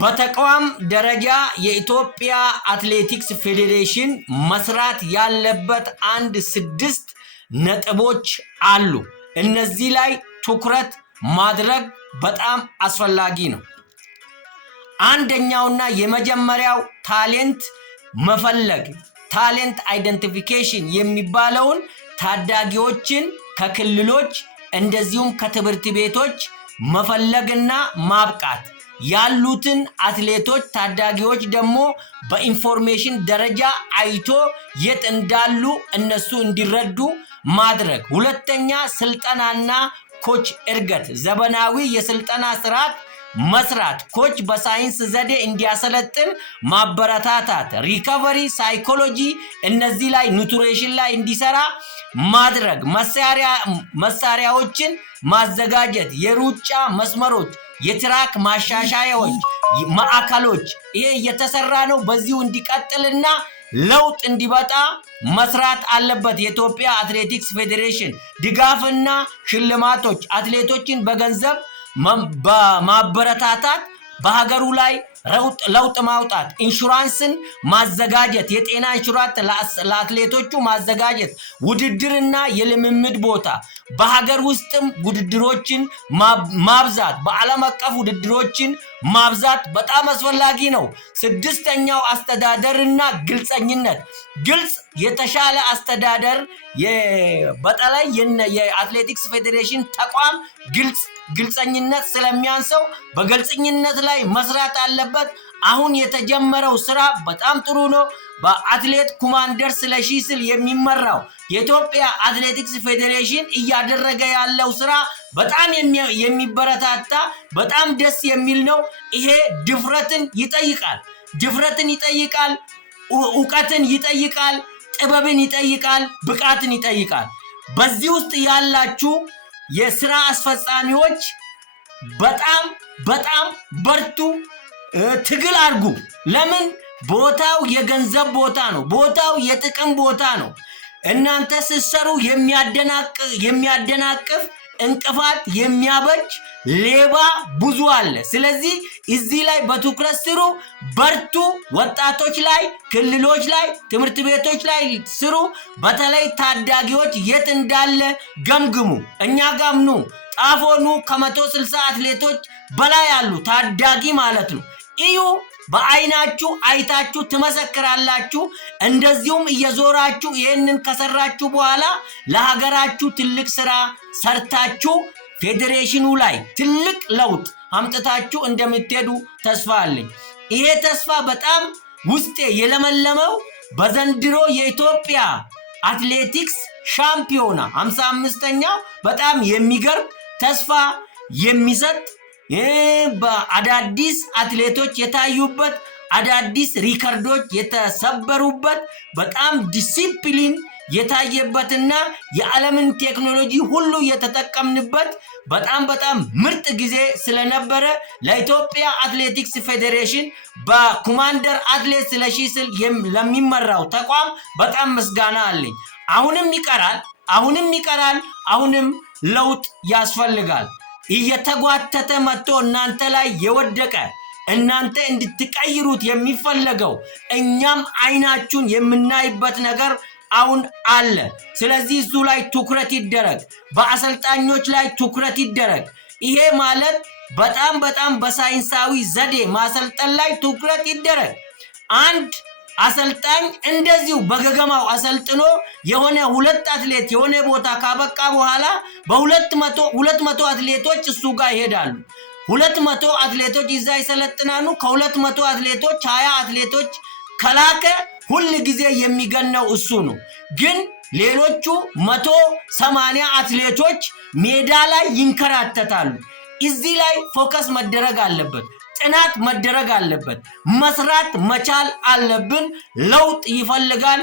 በተቋም ደረጃ የኢትዮጵያ አትሌቲክስ ፌዴሬሽን መስራት ያለበት 6 ነጥቦች አሉ። እነዚህ ላይ ትኩረት ማድረግ በጣም አስፈላጊ ነው። አንደኛውና የመጀመሪያው ታሌንት መፈለግ፣ ታሌንት አይደንቲፊኬሽን የሚባለውን ታዳጊዎችን ከክልሎች እንደዚሁም ከትምህርት ቤቶች መፈለግና ማብቃት፣ ያሉትን አትሌቶች ታዳጊዎች ደግሞ በኢንፎርሜሽን ደረጃ አይቶ የት እንዳሉ እነሱ እንዲረዱ ማድረግ። ሁለተኛ ስልጠናና ኮች እድገት፣ ዘመናዊ የስልጠና ስርዓት መስራት፣ ኮች በሳይንስ ዘዴ እንዲያሰለጥን ማበረታታት፣ ሪከቨሪ ሳይኮሎጂ እነዚህ ላይ ኑትሪሽን ላይ እንዲሰራ ማድረግ፣ መሳሪያዎችን ማዘጋጀት፣ የሩጫ መስመሮች፣ የትራክ ማሻሻያዎች፣ ማዕከሎች ይሄ እየተሰራ ነው። በዚሁ እንዲቀጥልና ለውጥ እንዲመጣ መስራት አለበት። የኢትዮጵያ አትሌቲክስ ፌዴሬሽን ድጋፍና ሽልማቶች፣ አትሌቶችን በገንዘብ በማበረታታት በሀገሩ ላይ ለውጥ ማውጣት፣ ኢንሹራንስን ማዘጋጀት፣ የጤና ኢንሹራንስ ለአትሌቶቹ ማዘጋጀት፣ ውድድርና የልምምድ ቦታ በሀገር ውስጥም ውድድሮችን ማብዛት፣ በዓለም አቀፍ ውድድሮችን ማብዛት በጣም አስፈላጊ ነው። ስድስተኛው አስተዳደርና ግልጸኝነት፣ ግልጽ የተሻለ አስተዳደር በተለይ የአትሌቲክስ ፌዴሬሽን ተቋም ግልጸኝነት ስለሚያንሰው በግልጸኝነት ላይ መስራት አለበት። አሁን የተጀመረው ስራ በጣም ጥሩ ነው። በአትሌት ኮማንደር ስለሺ ስል የሚመራው የኢትዮጵያ አትሌቲክስ ፌዴሬሽን እያደረገ ያለው ስራ በጣም የሚበረታታ በጣም ደስ የሚል ነው። ይሄ ድፍረትን ይጠይቃል፣ ዕውቀትን ይጠይቃል፣ ጥበብን ይጠይቃል፣ ብቃትን ይጠይቃል። በዚህ ውስጥ ያላችሁ የስራ አስፈጻሚዎች በጣም በርቱ፣ ትግል አድርጉ። ለምን? ቦታው የገንዘብ ቦታ ነው። ቦታው የጥቅም ቦታ ነው። እናንተ ስትሰሩ የሚያደናቅፍ እንቅፋት የሚያበጅ ሌባ ብዙ አለ። ስለዚህ እዚህ ላይ በትኩረት ስሩ፣ በርቱ። ወጣቶች ላይ፣ ክልሎች ላይ፣ ትምህርት ቤቶች ላይ ስሩ። በተለይ ታዳጊዎች የት እንዳለ ገምግሙ። እኛ ጋምኑ ጣፎኑ ከ160 አትሌቶች በላይ አሉ፣ ታዳጊ ማለት ነው። እዩ፣ በአይናችሁ አይታችሁ ትመሰክራላችሁ። እንደዚሁም እየዞራችሁ ይሄንን ከሰራችሁ በኋላ ለሀገራችሁ ትልቅ ስራ ሰርታችሁ ፌዴሬሽኑ ላይ ትልቅ ለውጥ አምጥታችሁ እንደምትሄዱ ተስፋ አለኝ። ይሄ ተስፋ በጣም ውስጤ የለመለመው በዘንድሮ የኢትዮጵያ አትሌቲክስ ሻምፒዮና 55ኛው በጣም የሚገርም ተስፋ የሚሰጥ በአዳዲስ አትሌቶች የታዩበት፣ አዳዲስ ሪከርዶች የተሰበሩበት፣ በጣም ዲሲፕሊን የታየበትና የዓለምን ቴክኖሎጂ ሁሉ የተጠቀምንበት በጣም ምርጥ ጊዜ ስለነበረ ለኢትዮጵያ አትሌቲክስ ፌዴሬሽን በኮማንደር አትሌት ስለሺ ስል ለሚመራው ተቋም በጣም ምስጋና አለኝ። አሁንም ይቀራል። አሁንም ለውጥ ያስፈልጋል። እየተጓተተ መጥቶ እናንተ ላይ የወደቀ እናንተ እንድትቀይሩት የሚፈለገው እኛም አይናችሁን የምናይበት ነገር አሁን አለ። ስለዚህ እሱ ላይ ትኩረት ይደረግ። በአሰልጣኞች ላይ ትኩረት ይደረግ። ይሄ ማለት በጣም በሳይንሳዊ ዘዴ ማሰልጠን ላይ ትኩረት ይደረግ። አንድ አሰልጣኝ እንደዚሁ በገገማው አሰልጥኖ የሆነ 2 አትሌት የሆነ ቦታ ካበቃ በኋላ በ200 አትሌቶች እሱ ጋር ይሄዳሉ። 200 አትሌቶች ይዛ ይሰለጥናሉ። ከ200 አትሌቶች 20 አትሌቶች ከላከ ሁል ጊዜ የሚገነው እሱ ነው። ግን ሌሎቹ 180 አትሌቶች ሜዳ ላይ ይንከራተታሉ። እዚህ ላይ ፎከስ መደረግ አለበት። ጥናት መደረግ አለበት። መስራት መቻል አለብን። ለውጥ ይፈልጋል።